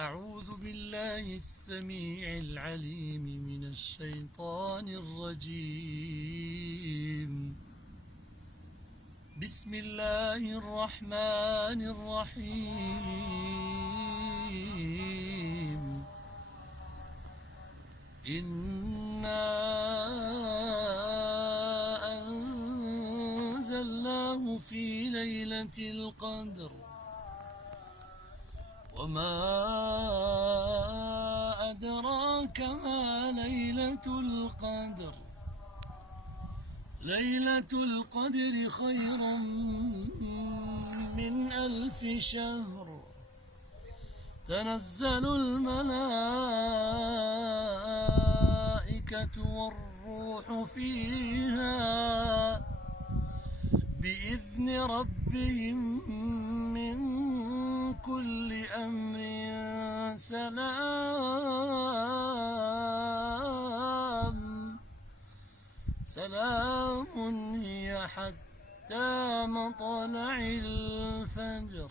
أعوذ بالله السميع العليم من الشيطان الرجيم. بسم الله الرحمن الرحيم. إنا أنزلناه في ليلة القدر وما أدراك ما ليلة القدر. ليلة القدر خير من 1000 شهر. تنزل الملائكة والروح فيها بإذن ربهم من كل أمر سلام هي حتى مطلع الفجر.